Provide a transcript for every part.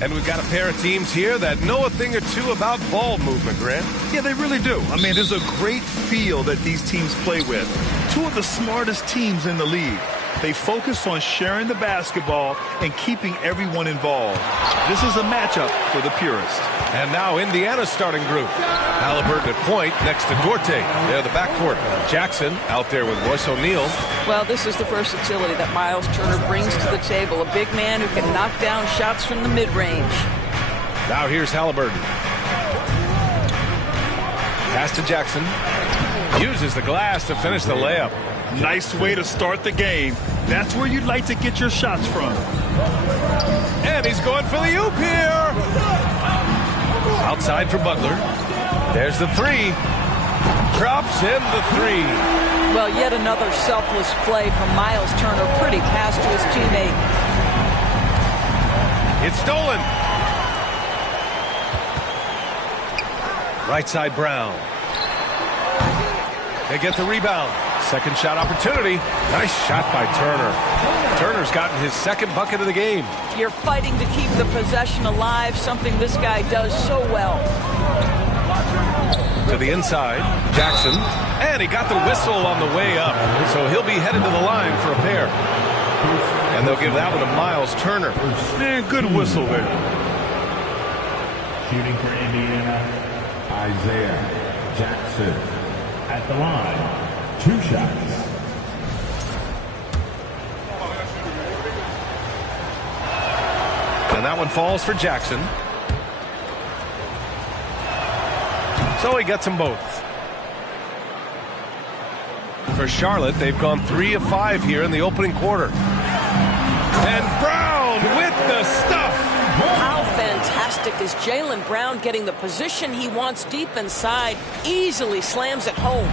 And we've got a pair of teams here that know a thing or two about ball movement, Grant. Yeah, they really do. I mean, there's a great feel that these teams play with. Two of the smartest teams in the league. They focus on sharing the basketball and keeping everyone involved. This is a matchup for the purist. And now Indiana's starting group. Halliburton at point next to Duarte. They're the backcourt. Jackson out there with Royce O'Neal. Well, this is the versatility that Miles Turner brings to the table. A big man who can knock down shots from the mid-range. Now here's Halliburton. Pass to Jackson. Uses the glass to finish the layup. Nice way to start the game. That's where you'd like to get your shots from. And he's going for the oop here. Outside for Butler. There's the three. Drops in the three. Well, yet another selfless play from Miles Turner. Pretty pass to his teammate. It's stolen. Right side Brown. They get the rebound. Second shot opportunity. Nice shot by Turner. Turner's gotten his second bucket of the game. You're fighting to keep the possession alive, something this guy does so well. To the inside, Jackson. And he got the whistle on the way up. So he'll be headed to the line for a pair. And they'll give that one to Miles Turner. Man, good whistle there. Shooting for Indiana, Isaiah Jackson. At the line, 2 shots. And that one falls for Jackson. So he gets them both. For Charlotte, they've gone 3 of 5 here in the opening quarter. And Brown with the stuff. How fantastic is Jaylen Brown getting the position he wants deep inside, easily slams it home.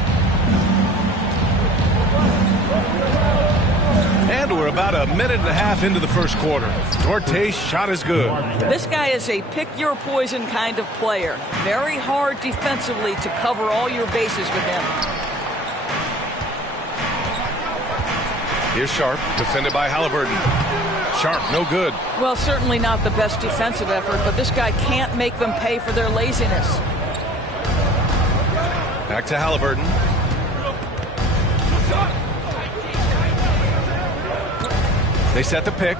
And we're about a minute and a half into the first quarter. Duarte's shot is good. This guy is a pick-your-poison kind of player. Very hard defensively to cover all your bases with him. Here's Sharp, defended by Halliburton. Sharp, no good. Well, certainly not the best defensive effort, but this guy can't make them pay for their laziness. Back to Halliburton. They set the pick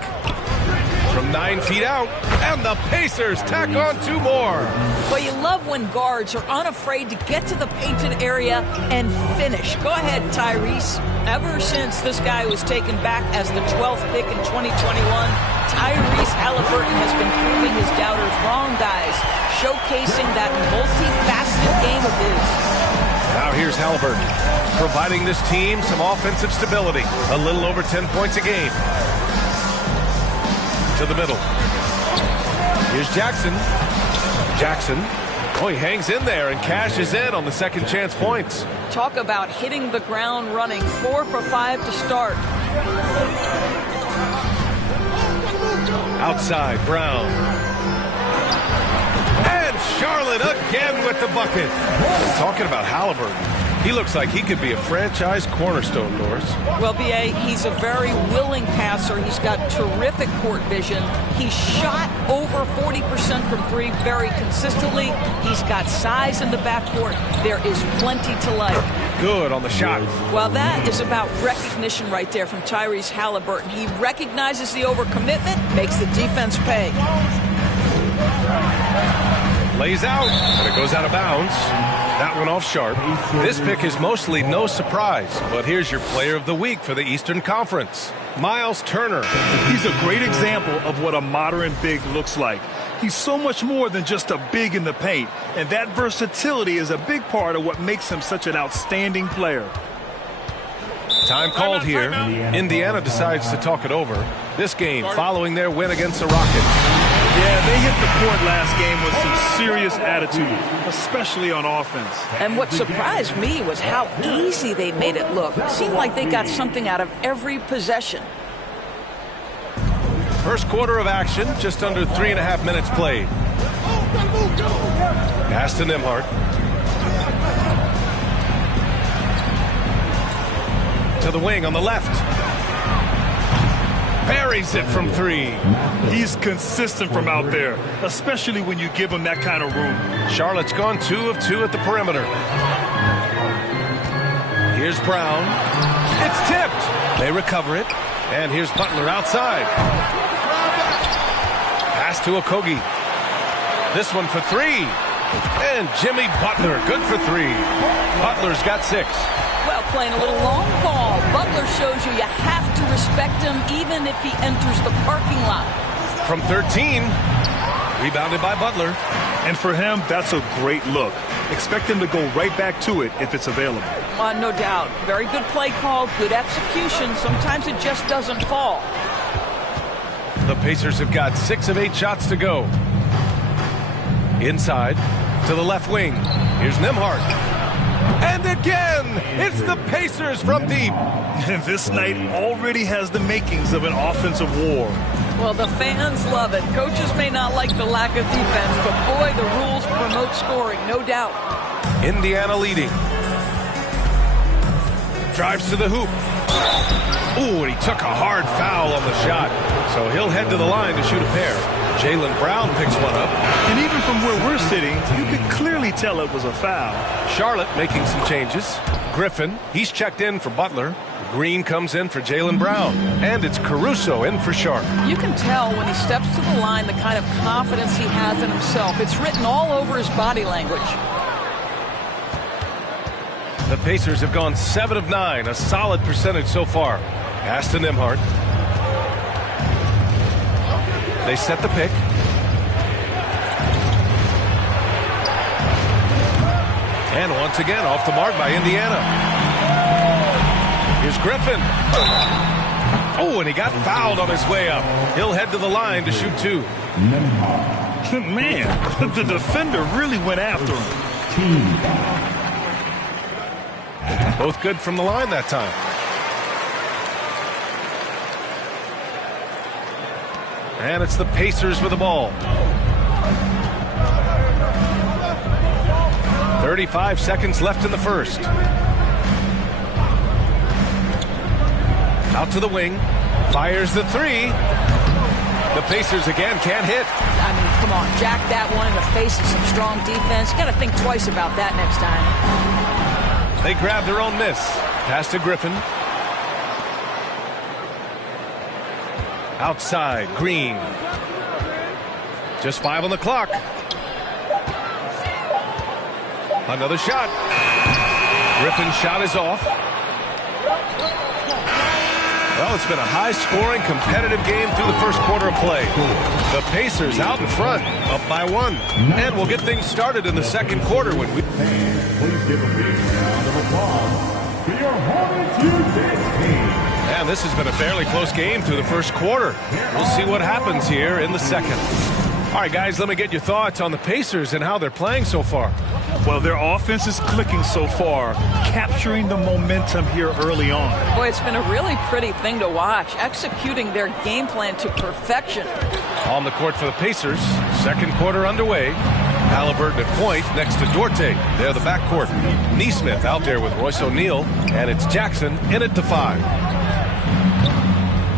from 9 feet out, and the Pacers tack on 2 more. Well, you love when guards are unafraid to get to the painted area and finish. Go ahead, Tyrese. Ever since this guy was taken back as the 12th pick in 2021, Tyrese Halliburton has been proving his doubters wrong, guys, showcasing that multifaceted game of his. Now here's Halliburton, providing this team some offensive stability. A little over 10 points a game. To the middle. Here's Jackson. Jackson. Oh, he hangs in there and cashes in on the second chance points. Talk about hitting the ground running. 4 for 5 to start. Outside, Brown. And Charlotte again with the bucket. Talking about Halliburton. He looks like he could be a franchise cornerstone, Doris. Well, B.A., he's a very willing passer. He's got terrific court vision. He's shot over 40% from 3 very consistently. He's got size in the backcourt. There is plenty to like. Good on the shot. Well, that is about recognition right there from Tyrese Halliburton. He recognizes the overcommitment, makes the defense pay. Lays out, and it goes out of bounds. That one off Sharp. This pick is mostly no surprise, but here's your player of the week for the Eastern Conference, Miles Turner. He's a great example of what a modern big looks like. He's so much more than just a big in the paint, and that versatility is a big part of what makes him such an outstanding player. Time called here. Indiana decides to talk it over. This game following their win against the Rockets. Yeah, they hit the court last game with some serious attitude, especially on offense. And what surprised me was how easy they made it look. It seemed like they got something out of every possession. First quarter of action, just under 3.5 minutes played. Pass to Nembhard. To the wing on the left. Barry buries it from 3. He's consistent from out there, especially when you give him that kind of room. Charlotte's gone 2 of 2 at the perimeter. Here's Brown. It's tipped. They recover it. And here's Butler outside. Pass to Okogie. This one for 3. And Jimmy Butler, good for 3. Butler's got 6. Well, playing a little long ball. Butler shows you have to respect him even if he enters the parking lot. From 13, rebounded by Butler. And for him, that's a great look. Expect him to go right back to it if it's available. No doubt. Very good play call, good execution. Sometimes it just doesn't fall. The Pacers have got 6 of 8 shots to go. Inside to the left wing. Here's Nembhard. And again, it's the Pacers from deep. And this night already has the makings of an offensive war. Well, the fans love it. Coaches may not like the lack of defense, but boy, the rules promote scoring, no doubt. Indiana leading. Drives to the hoop. Ooh, and he took a hard foul on the shot. So he'll head to the line to shoot a pair. Jaylen Brown picks one up. And even from where we're sitting, you could clearly tell it was a foul. Charlotte making some changes. Griffin, he's checked in for Butler. Green comes in for Jaylen Brown. And it's Caruso in for Sharp. You can tell when he steps to the line the kind of confidence he has in himself. It's written all over his body language. The Pacers have gone 7 of 9, a solid percentage so far. Pass to Nembhard. They set the pick. And once again, off the mark by Indiana. Here's Griffin. Oh, and he got fouled on his way up. He'll head to the line to shoot 2. Man, the defender really went after him. Both good from the line that time. And it's the Pacers with the ball. 35 seconds left in the first. Out to the wing. Fires the 3. The Pacers again can't hit. I mean, come on, jack that one in the face of some strong defense. You got to think twice about that next time. They grab their own miss. Pass to Griffin. Outside, Green. Just 5 on the clock. Another shot. Griffin's shot is off. Well, it's been a high-scoring, competitive game through the first quarter of play. The Pacers out in front, up by 1. And we'll get things started in the second quarter when we... Please give a big round of applause for your Hornets U.S. team. And this has been a fairly close game through the first quarter. We'll see what happens here in the second. All right, guys, let me get your thoughts on the Pacers and how they're playing so far. Well, their offense is clicking so far, capturing the momentum here early on. Boy, it's been a really pretty thing to watch, executing their game plan to perfection. On the court for the Pacers, second quarter underway. Halliburton at point next to Duarte. They're the backcourt. Nesmith out there with Royce O'Neal, and it's Jackson in at the 5.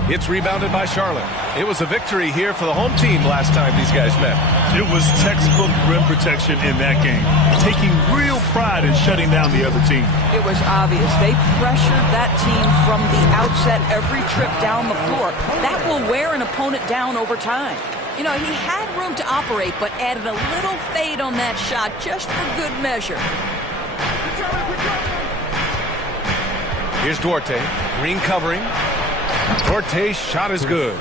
It's rebounded by Charlotte. It was a victory here for the home team last time these guys met. It was textbook rim protection in that game, taking real pride in shutting down the other team. It was obvious. They pressured that team from the outset every trip down the floor. That will wear an opponent down over time. You know, he had room to operate, but added a little fade on that shot just for good measure. Here's Duarte. Green covering. Duarte's shot is good.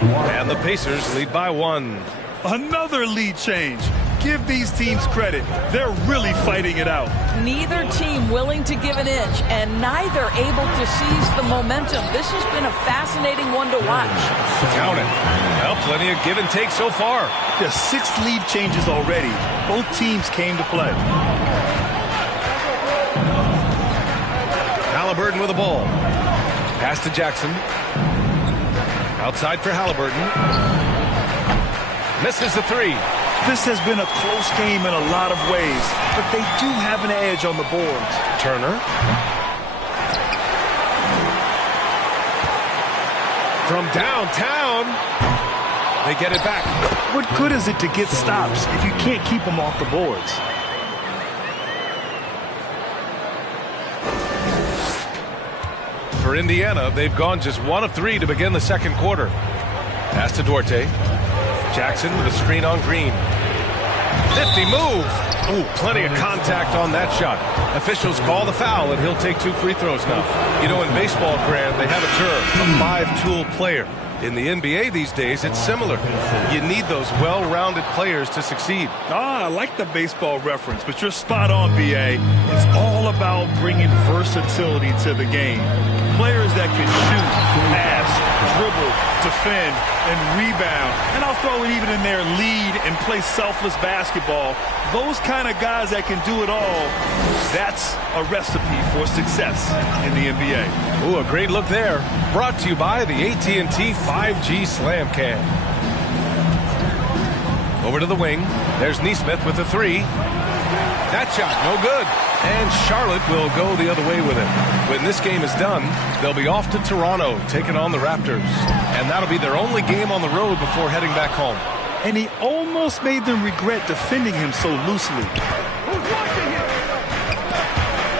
And the Pacers lead by 1. Another lead change. Give these teams credit. They're really fighting it out. Neither team willing to give an inch, and neither able to seize the momentum. This has been a fascinating one to watch. Count it. Well, plenty of give and take so far. There's 6 lead changes already. Both teams came to play. Halliburton with the ball. Pass to Jackson. Outside for Halliburton. Misses the 3. This has been a close game in a lot of ways, but they do have an edge on the boards. Turner. From downtown. They get it back. What good is it to get stops if you can't keep them off the boards? For Indiana, they've gone just 1 of 3 to begin the second quarter. Pass to Duarte. Jackson with a screen on Green. 50 move. Oh, plenty of contact on that shot. Officials call the foul, and he'll take 2 free throws now. You know, in baseball, Grant, they have a term, a 5-tool player. In the NBA these days, it's similar. You need those well-rounded players to succeed. I like the baseball reference, but you're spot on, B.A. It's all about bringing versatility to the game. Players that can shoot, pass, dribble, defend, and rebound. And I'll throw it even in there, lead and play selfless basketball. Those kind of guys that can do it all, that's a recipe for success in the NBA. Ooh, a great look there. Brought to you by the AT&T 5G Slam Cam. Over to the wing. There's Nesmith with a 3. That shot, no good. And Charlotte will go the other way with it. When this game is done, they'll be off to Toronto, taking on the Raptors. And that'll be their only game on the road before heading back home. And he almost made them regret defending him so loosely.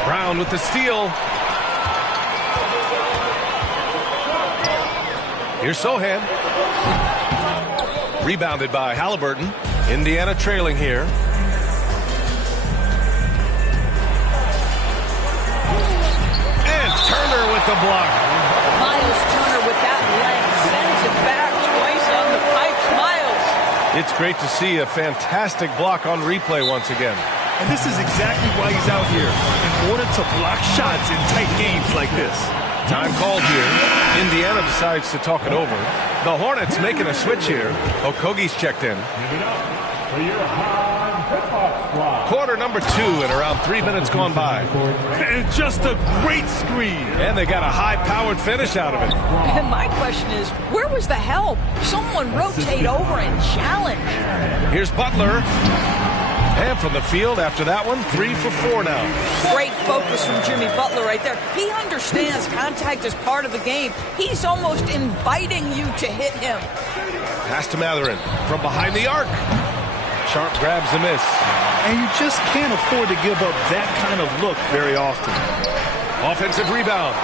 Brown with the steal. Here's Sohan. Rebounded by Halliburton. Indiana trailing here. And Turner with the block. Miles Turner with that length sends it back twice on the pipes. Miles. It's great to see a fantastic block on replay once again. And this is exactly why he's out here, in order to block shots in tight games like this. Time called here. Indiana decides to talk it over. The Hornets making a switch here. Okogie's checked in. Quarter number 2 and around 3 minutes gone by. And just a great screen. And they got a high-powered finish out of it. And my question is, where was the help? Someone rotate over and challenge. Here's Butler. And from the field after that one, 3 for 4 now. Great focus from Jimmy Butler right there. He understands contact is part of the game. He's almost inviting you to hit him. Pass to Mathurin from behind the arc. Sharp grabs the miss. And you just can't afford to give up that kind of look very often. Offensive rebound.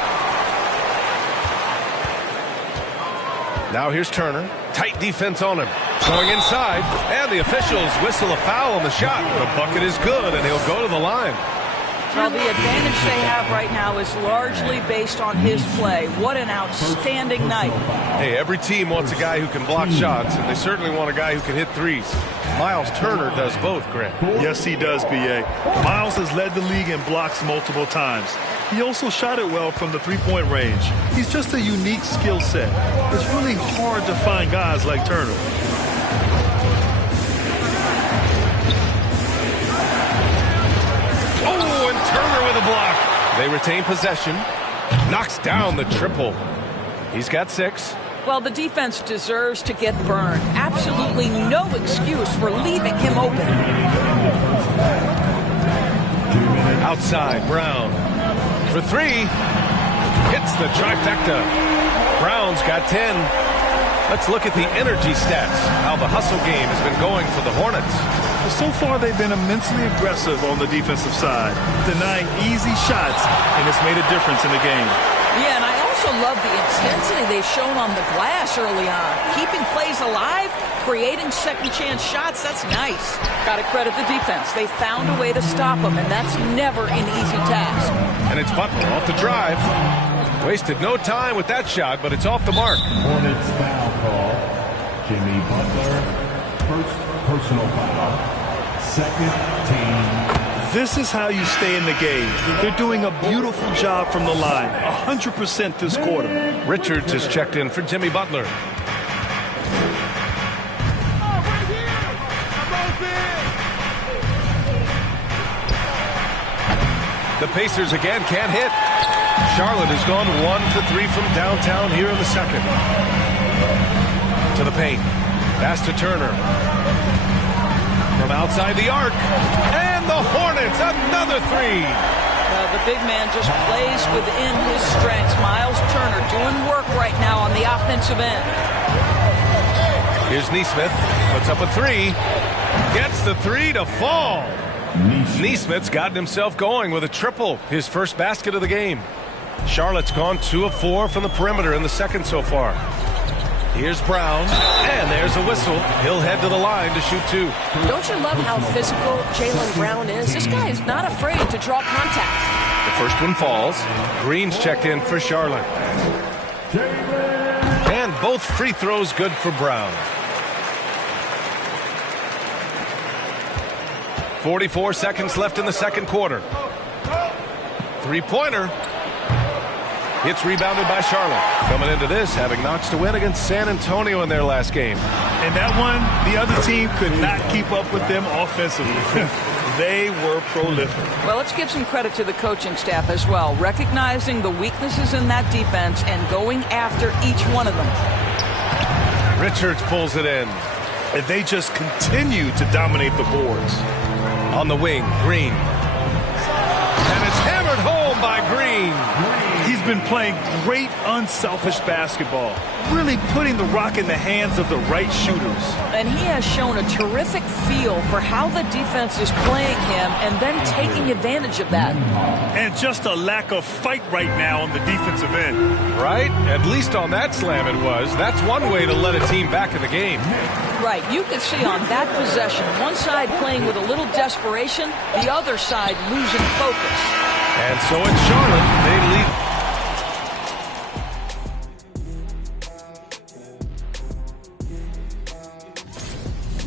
Now here's Turner. Tight defense on him. Going inside, and the officials whistle a foul on the shot. The bucket is good, and he'll go to the line. Well, the advantage they have right now is largely based on his play. What an outstanding night. Hey, every team wants a guy who can block shots, and they certainly want a guy who can hit threes. Miles Turner does both, Grant. Yes, he does, B.A. Miles has led the league in blocks multiple times. He also shot it well from the three-point range. He's just a unique skill set. It's really hard to find guys like Turner. Oh, and Turner with a block. They retain possession. Knocks down the triple. He's got 6. Well, the defense deserves to get burned. Absolutely no excuse for leaving him open. Outside, Brown. For 3. Hits the trifecta. Brown's got 10. Let's look at the energy stats. How the hustle game has been going for the Hornets. So far, they've been immensely aggressive on the defensive side, denying easy shots, and it's made a difference in the game. Yeah, and I also love the intensity they've shown on the glass early on. Keeping plays alive, creating second-chance shots, that's nice. Got to credit the defense. They found a way to stop them, and that's never an easy task. And it's Butler off the drive. Wasted no time with that shot, but it's off the mark. Hornets foul call. Jimmy Butler, first personal foul. Second team. This is how you stay in the game. They're doing a beautiful job from the line. 100% this quarter. Richards is checked in for Jimmy Butler. The Pacers again can't hit. Charlotte has gone 1 for 3 from downtown here in the second. To the paint. Pass to Turner. From outside the arc. And the Hornets, another 3. Well, the big man just plays within his strengths. Miles Turner doing work right now on the offensive end. Here's Neesmith. Puts up a three. Gets the three to fall. Neesmith's gotten himself going with a triple. His first basket of the game. Charlotte's gone 2 of 4 from the perimeter in the second so far. Here's Brown, and there's a whistle. He'll head to the line to shoot 2. Don't you love how physical Jaylen Brown is? This guy is not afraid to draw contact. The first one falls. Green's checked in for Charlotte. And both free throws good for Brown. 44 seconds left in the second quarter. Three-pointer. It's rebounded by Charlotte. Coming into this, having notched a win against San Antonio in their last game. And that one, the other team could not keep up with them offensively. They were prolific. Well, let's give some credit to the coaching staff as well, recognizing the weaknesses in that defense and going after each one of them. Richards pulls it in. And they just continue to dominate the boards. On the wing, Green. And it's hammered home by Green. He's been playing great, unselfish basketball, really putting the rock in the hands of the right shooters. And he has shown a terrific feel for how the defense is playing him and then taking advantage of that. And just a lack of fight right now on the defensive end. Right? At least on that slam it was. That's one way to let a team back in the game. Right. You could see on that possession, one side playing with a little desperation, the other side losing focus. And so it's Charlotte. They lead.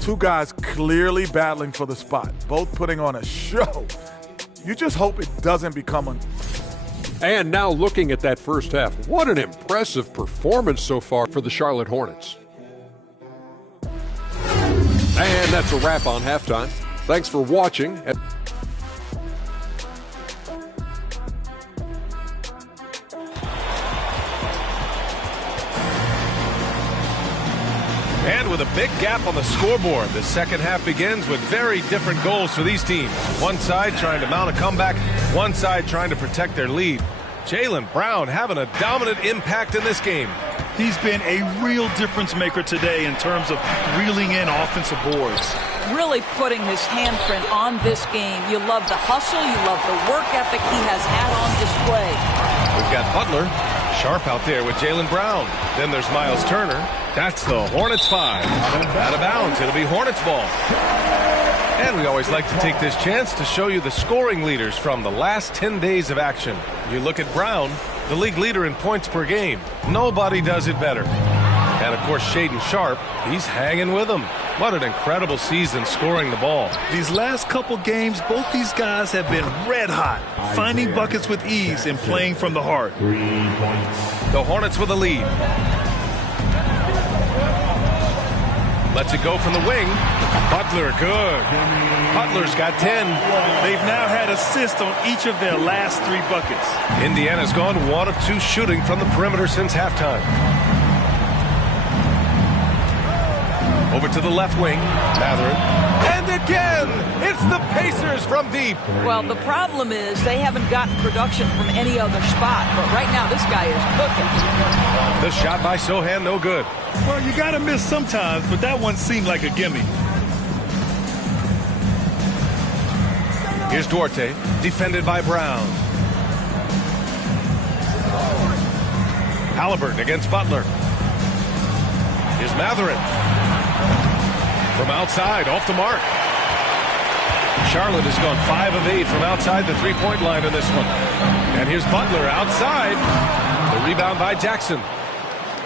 Two guys clearly battling for the spot, both putting on a show. You just hope it doesn't become And now looking at that first half, what an impressive performance so far for the Charlotte Hornets. And that's a wrap on halftime. Thanks for watching. And with a big gap on the scoreboard, the second half begins with very different goals for these teams. One side trying to mount a comeback, one side trying to protect their lead. Jaylen Brown having a dominant impact in this game. He's been a real difference maker today in terms of reeling in offensive boards. Really putting his handprint on this game. You love the hustle, you love the work ethic he has had on display. We've got Butler, sharp out there with Jaylen Brown. Then there's Miles Turner. That's the Hornets 5. Out of bounds, it'll be Hornets ball. And we always like to take this chance to show you the scoring leaders from the last 10 days of action. You look at Brown, the league leader in points per game. Nobody does it better. And of course, Shaedon Sharpe, he's hanging with them. What an incredible season scoring the ball. These last couple games, both these guys have been red hot, finding buckets with ease and playing from the heart. 3 points. The Hornets with a lead. Lets it go from the wing. Butler, good. Butler's got 10. They've now had assists on each of their last 3 buckets. Indiana's gone 1 of 2 shooting from the perimeter since halftime. Over to the left wing, Mathurin. And again, it's the Pacers from deep. Well, the problem is they haven't gotten production from any other spot, but right now this guy is cooking. The shot by Sochan, no good. Well, you got to miss sometimes, but that one seemed like a gimme. Here's Duarte, defended by Brown. Halliburton against Butler. Here's Mathurin. From outside, off the mark. Charlotte has gone 5 of 8 from outside the three-point line in this one. And here's Butler outside. The rebound by Jackson.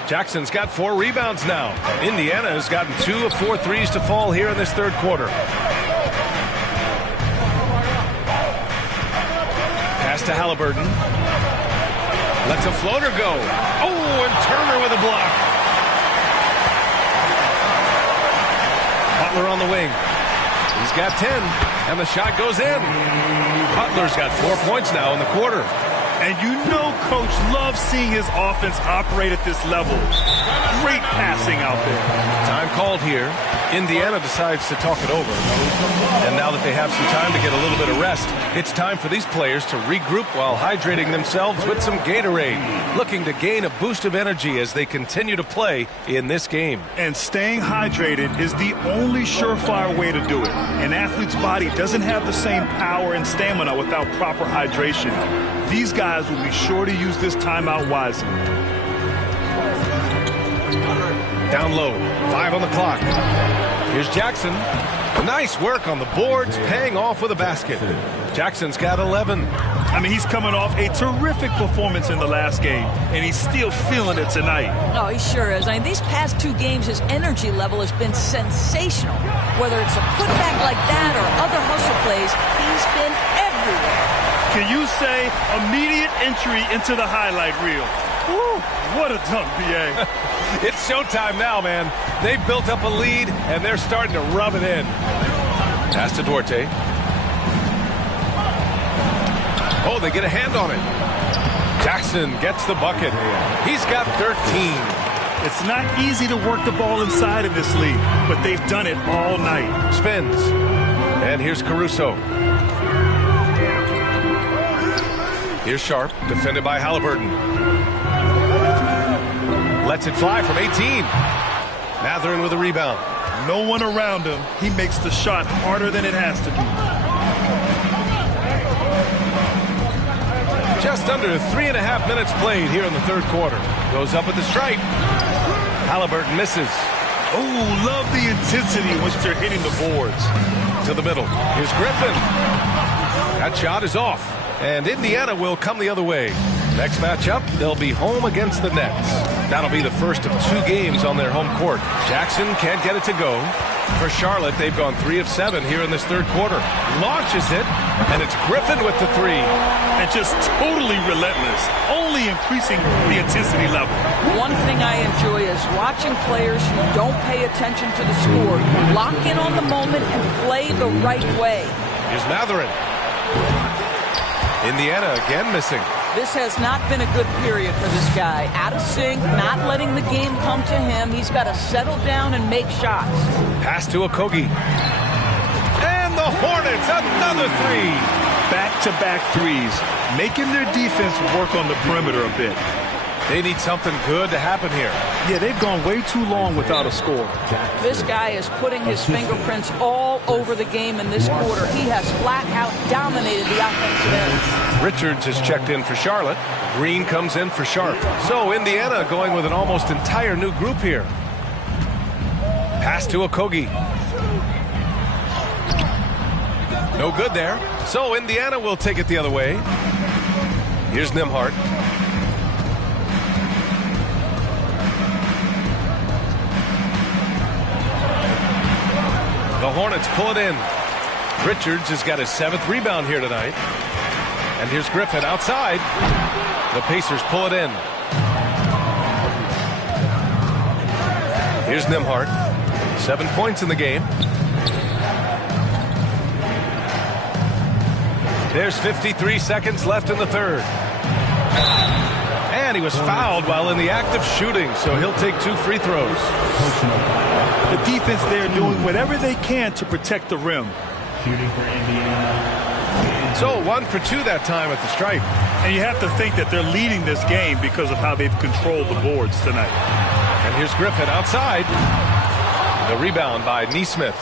Jackson's got 4 rebounds now. Indiana has gotten 2 of 4 threes to fall here in this third quarter. Pass to Halliburton. Lets a floater go. Oh, and Turner with a block. Butler on the wing. He's got 10, and the shot goes in. Butler's got 4 points now in the quarter. And you know Coach loves seeing his offense operate at this level. Great passing out there. Time called here. Indiana decides to talk it over. And now that they have some time to get a little bit of rest, it's time for these players to regroup while hydrating themselves with some Gatorade, looking to gain a boost of energy as they continue to play in this game. And staying hydrated is the only surefire way to do it. An athlete's body doesn't have the same power and stamina without proper hydration. These guys will be sure to use this timeout wisely. Down low, 5 on the clock. Here's Jackson. Nice work on the boards, paying off with a basket. Jackson's got 11. I mean, he's coming off a terrific performance in the last game, and he's still feeling it tonight. Oh, he sure is. I mean, these past 2 games, his energy level has been sensational. Whether it's a putback like that or other hustle plays, he's been everywhere. Can you say immediate entry into the highlight reel? Woo, what a dunk, B.A. It's showtime now, man. They've built up a lead, and they're starting to rub it in. Pass to Duarte. Oh, they get a hand on it. Jackson gets the bucket. He's got 13. It's not easy to work the ball inside of this league, but they've done it all night. Spins. And here's Caruso. Here's Sharp, defended by Halliburton. Lets it fly from 18. Mathurin with a rebound. No one around him. He makes the shot harder than it has to be. Just under 3.5 minutes played here in the third quarter. Goes up at the stripe. Halliburton misses. Oh, love the intensity in which they're hitting the boards. To the middle. Here's Griffin. That shot is off. And Indiana will come the other way. Next matchup, they'll be home against the Nets. That'll be the first of 2 games on their home court. Jackson can't get it to go. For Charlotte, they've gone 3 of 7 here in this third quarter. Launches it, and it's Griffin with the 3. And just totally relentless, only increasing the intensity level. One thing I enjoy is watching players who don't pay attention to the score lock in on the moment and play the right way. Here's Mathurin. Indiana again missing. This has not been a good period for this guy. Out of sync, not letting the game come to him. He's got to settle down and make shots. Pass to Okogie. And the Hornets, another 3. Back-to-back threes, making their defense work on the perimeter a bit. They need something good to happen here. Yeah, they've gone way too long without a score. This guy is putting his fingerprints all over the game in this quarter. He has flat out dominated the offensive end. Richards has checked in for Charlotte. Green comes in for Sharp. So Indiana going with an almost entire new group here. Pass to Okogie. No good there. So Indiana will take it the other way. Here's Nembhard. The Hornets pull it in. Richards has got his 7th rebound here tonight. And here's Griffin outside. The Pacers pull it in. Here's Nembhard. 7 points in the game. There's 53 seconds left in the third. And he was fouled while in the act of shooting, so he'll take 2 free throws. The defense there doing whatever they can to protect the rim. Shooting for Indiana. So 1 for 2 that time at the stripe. And you have to think that they're leading this game because of how they've controlled the boards tonight. And here's Griffin outside. The rebound by Nesmith.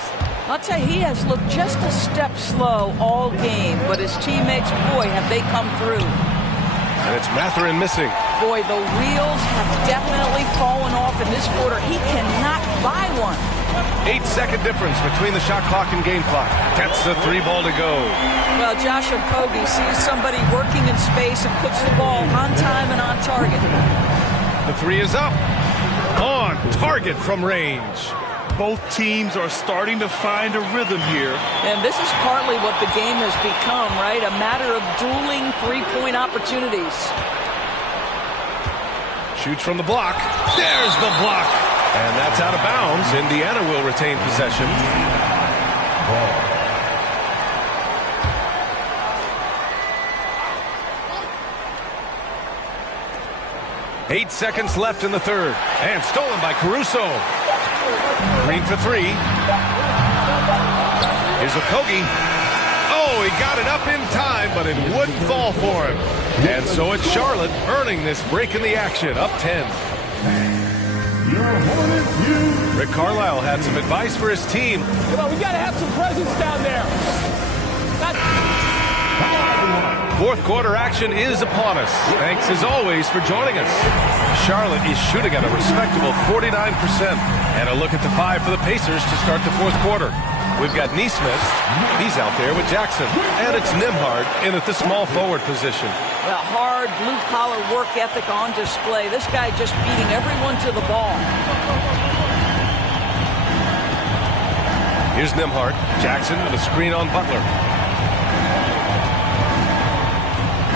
I'll tell you, he has looked just a step slow all game, but his teammates, boy, have they come through. And it's Mathurin missing. Boy, the wheels have definitely fallen off in this quarter. He cannot buy one. 8-second difference between the shot clock and game clock. Gets the 3 ball to go. Well, Josh Okogie sees somebody working in space and puts the ball on time and on target. The 3 is up. On target from range. Both teams are starting to find a rhythm here. And this is partly what the game has become, right? A matter of dueling 3-point opportunities. Shoots from the block. There's the block. And that's out of bounds. Indiana will retain possession. 8 seconds left in the third. And stolen by Caruso. Green for three. Here's Okogie. Oh, he got it up in time, but it wouldn't fall for him. And so it's Charlotte earning this break in the action, up 10. Rick Carlisle had some advice for his team. Come on, we got to have some presence down there. Fourth quarter action is upon us. Thanks as always for joining us. Charlotte is shooting at a respectable 49%. And a look at the five for the Pacers to start the fourth quarter. We've got Nesmith. He's out there with Jackson. And it's Nembhard in at the small forward position. Well, hard, blue-collar work ethic on display. This guy just beating everyone to the ball. Here's Nembhard. Jackson with a screen on Butler.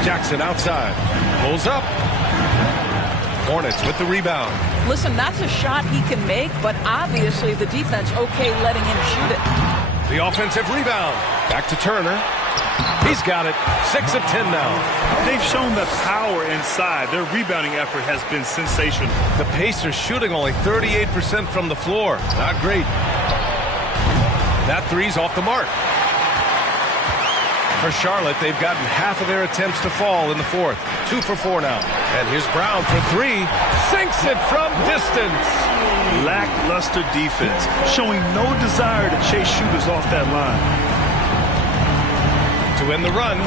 Jackson outside. Pulls up. Hornets with the rebound. Listen, that's a shot he can make, but obviously the defense okay letting him shoot it. The offensive rebound. Back to Turner. He's got it. 6 of 10 now. They've shown the power inside. Their rebounding effort has been sensational. The Pacers shooting only 38% from the floor. Not great. That three's off the mark. For Charlotte, they've gotten half of their attempts to fall in the fourth. 2 for 4 now. And here's Brown for three. Sinks it from distance. Lackluster defense, showing no desire to chase shooters off that line. To end the run,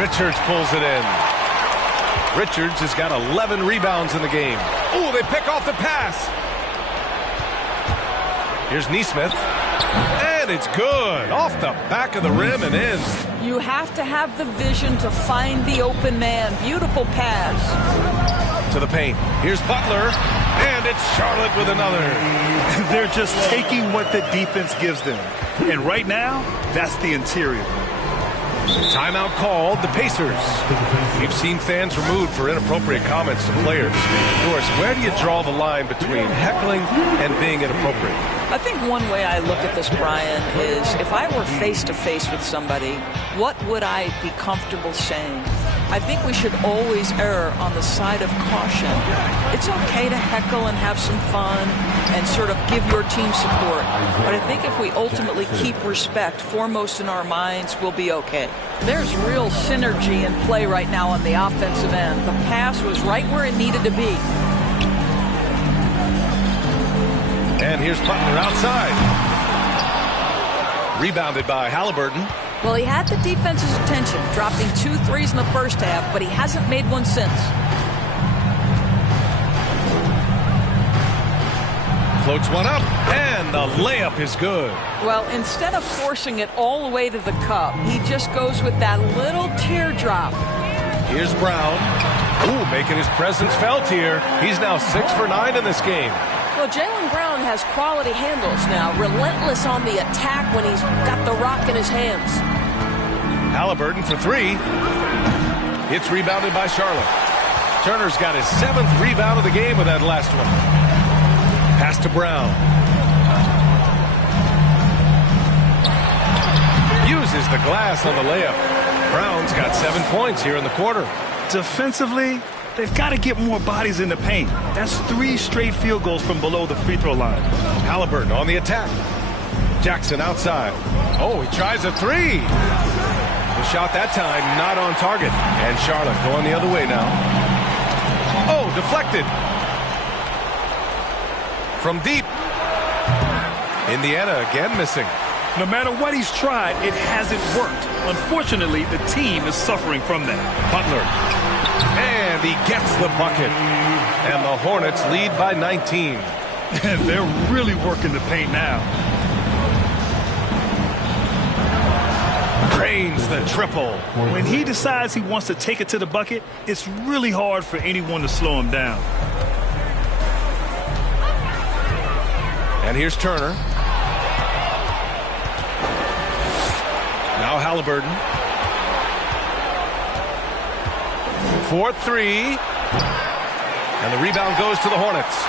Richards pulls it in. Richards has got 11 rebounds in the game. Oh, they pick off the pass. Here's Nesmith. And it's good. Off the back of the rim and in. You have to have the vision to find the open man. Beautiful pass. To the paint. Here's Butler. And it's Charlotte with another. They're just taking what the defense gives them. And right now, that's the interior. Timeout called. The Pacers. We've seen fans removed for inappropriate comments to players. Doris, where do you draw the line between heckling and being inappropriate? I think one way I look at this, Brian, is if I were face-to-face with somebody, what would I be comfortable saying? I think we should always err on the side of caution. It's okay to heckle and have some fun and sort of give your team support. But I think if we ultimately keep respect foremost in our minds, we'll be okay. There's real synergy in play right now on the offensive end. The pass was right where it needed to be. And here's Butler outside. Rebounded by Halliburton. Well, he had the defense's attention, dropping 2 threes in the first half, but he hasn't made one since. Floats one up, and the layup is good. Well, instead of forcing it all the way to the cup, he just goes with that little teardrop. Here's Brown. Ooh, making his presence felt here. He's now 6 for 9 in this game. Well, Jaylen Brown has quality handles now, relentless on the attack when he's got the rock in his hands. Halliburton for three. It's rebounded by Charlotte. Turner's got his 7th rebound of the game with that last one. Pass to Brown. Uses the glass on the layup. Brown's got 7 points here in the quarter. Defensively, they've got to get more bodies in the paint. That's 3 straight field goals from below the free throw line. Halliburton on the attack. Jackson outside. Oh, he tries a three. The shot that time not on target. And Charlotte going the other way now. Oh, deflected. From deep. Indiana again missing. No matter what he's tried, it hasn't worked. Unfortunately, the team is suffering from that. Butler. And he gets the bucket. And the Hornets lead by 19. And they're really working the paint now. Cranes the triple. When he decides he wants to take it to the bucket, it's really hard for anyone to slow him down. And here's Turner. Now Halliburton. 4-3. And the rebound goes to the Hornets.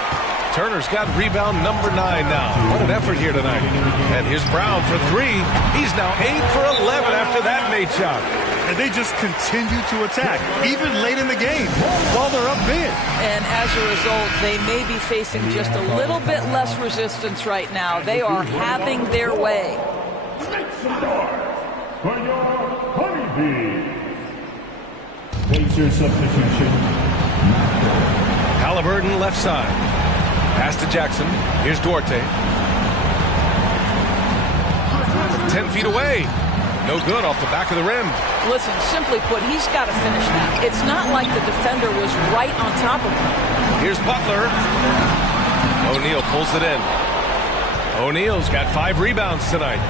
Turner's got rebound number 9 now. What an effort here tonight. And here's Brown for 3. He's now 8 for 11 after that made shot. And they just continue to attack, even late in the game, while they're up big. And as a result, they may be facing just a little bit less resistance right now. They are having their way. For your Honeybees. Pacer substitution. Halliburton left side. Pass to Jackson. Here's Duarte. 10 feet away. No good off the back of the rim. Listen, simply put, he's got to finish that. It's not like the defender was right on top of him. Here's Butler. O'Neal pulls it in. O'Neal's got 5 rebounds tonight.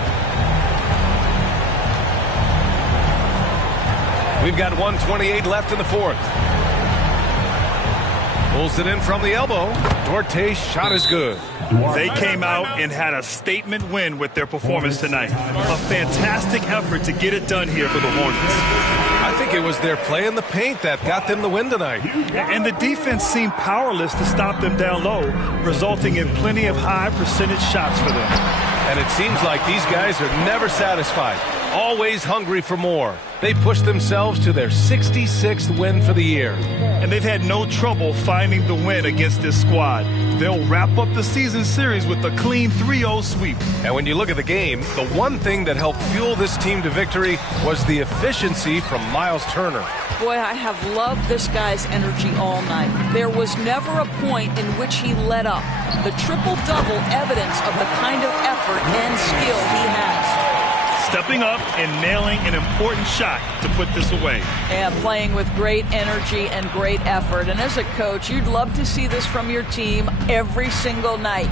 We've got 1:28 left in the fourth. Pulls it in from the elbow. Duarte's shot is good. They came out and had a statement win with their performance tonight. A fantastic effort to get it done here for the Hornets. I think it was their play in the paint that got them the win tonight. And the defense seemed powerless to stop them down low, resulting in plenty of high percentage shots for them. And it seems like these guys are never satisfied, always hungry for more. They pushed themselves to their 66th win for the year. And they've had no trouble finding the win against this squad. They'll wrap up the season series with a clean 3-0 sweep. And when you look at the game, the one thing that helped fuel this team to victory was the efficiency from Miles Turner. Boy, I have loved this guy's energy all night. There was never a point in which he let up. The triple-double evidence of the kind of effort and skill he has. Stepping up and nailing an important shot to put this away. And playing with great energy and great effort. And as a coach, you'd love to see this from your team every single night.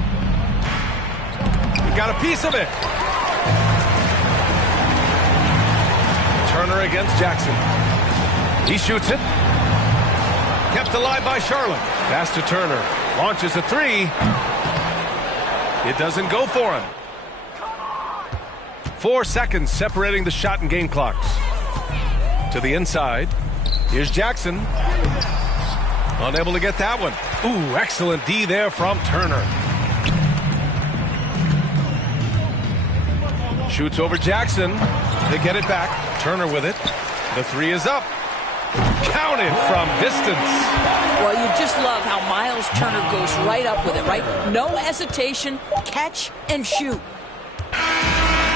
We got a piece of it. Turner against Jackson. He shoots it. Kept alive by Charlotte. Pass to Turner. Launches a 3. It doesn't go for him. 4 seconds separating the shot and game clocks. To the inside. Here's Jackson. Unable to get that one. Ooh, excellent D there from Turner. Shoots over Jackson. They get it back. Turner with it. The 3 is up. Counted from distance. Well, you just love how Miles Turner goes right up with it, right? No hesitation, catch and shoot.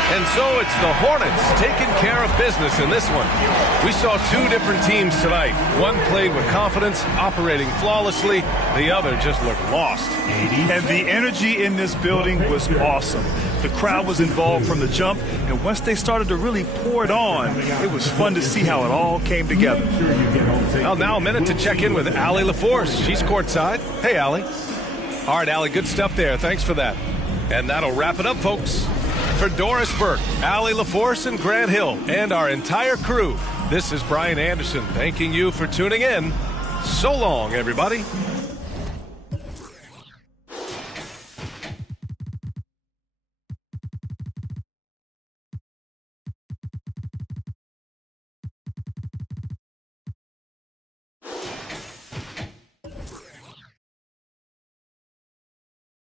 And so it's the Hornets taking care of business in this one. We saw 2 different teams tonight. One played with confidence, operating flawlessly. The other just looked lost. And the energy in this building was awesome. The crowd was involved from the jump, and once they started to really pour it on, it was fun to see how it all came together. Well, now a minute to check in with Allie LaForce. She's courtside. Hey, Allie. All right, Allie, good stuff there. Thanks for that. And that'll wrap it up, folks. For Doris Burke, Allie LaForce, and Grant Hill, and our entire crew, this is Brian Anderson thanking you for tuning in. So long, everybody.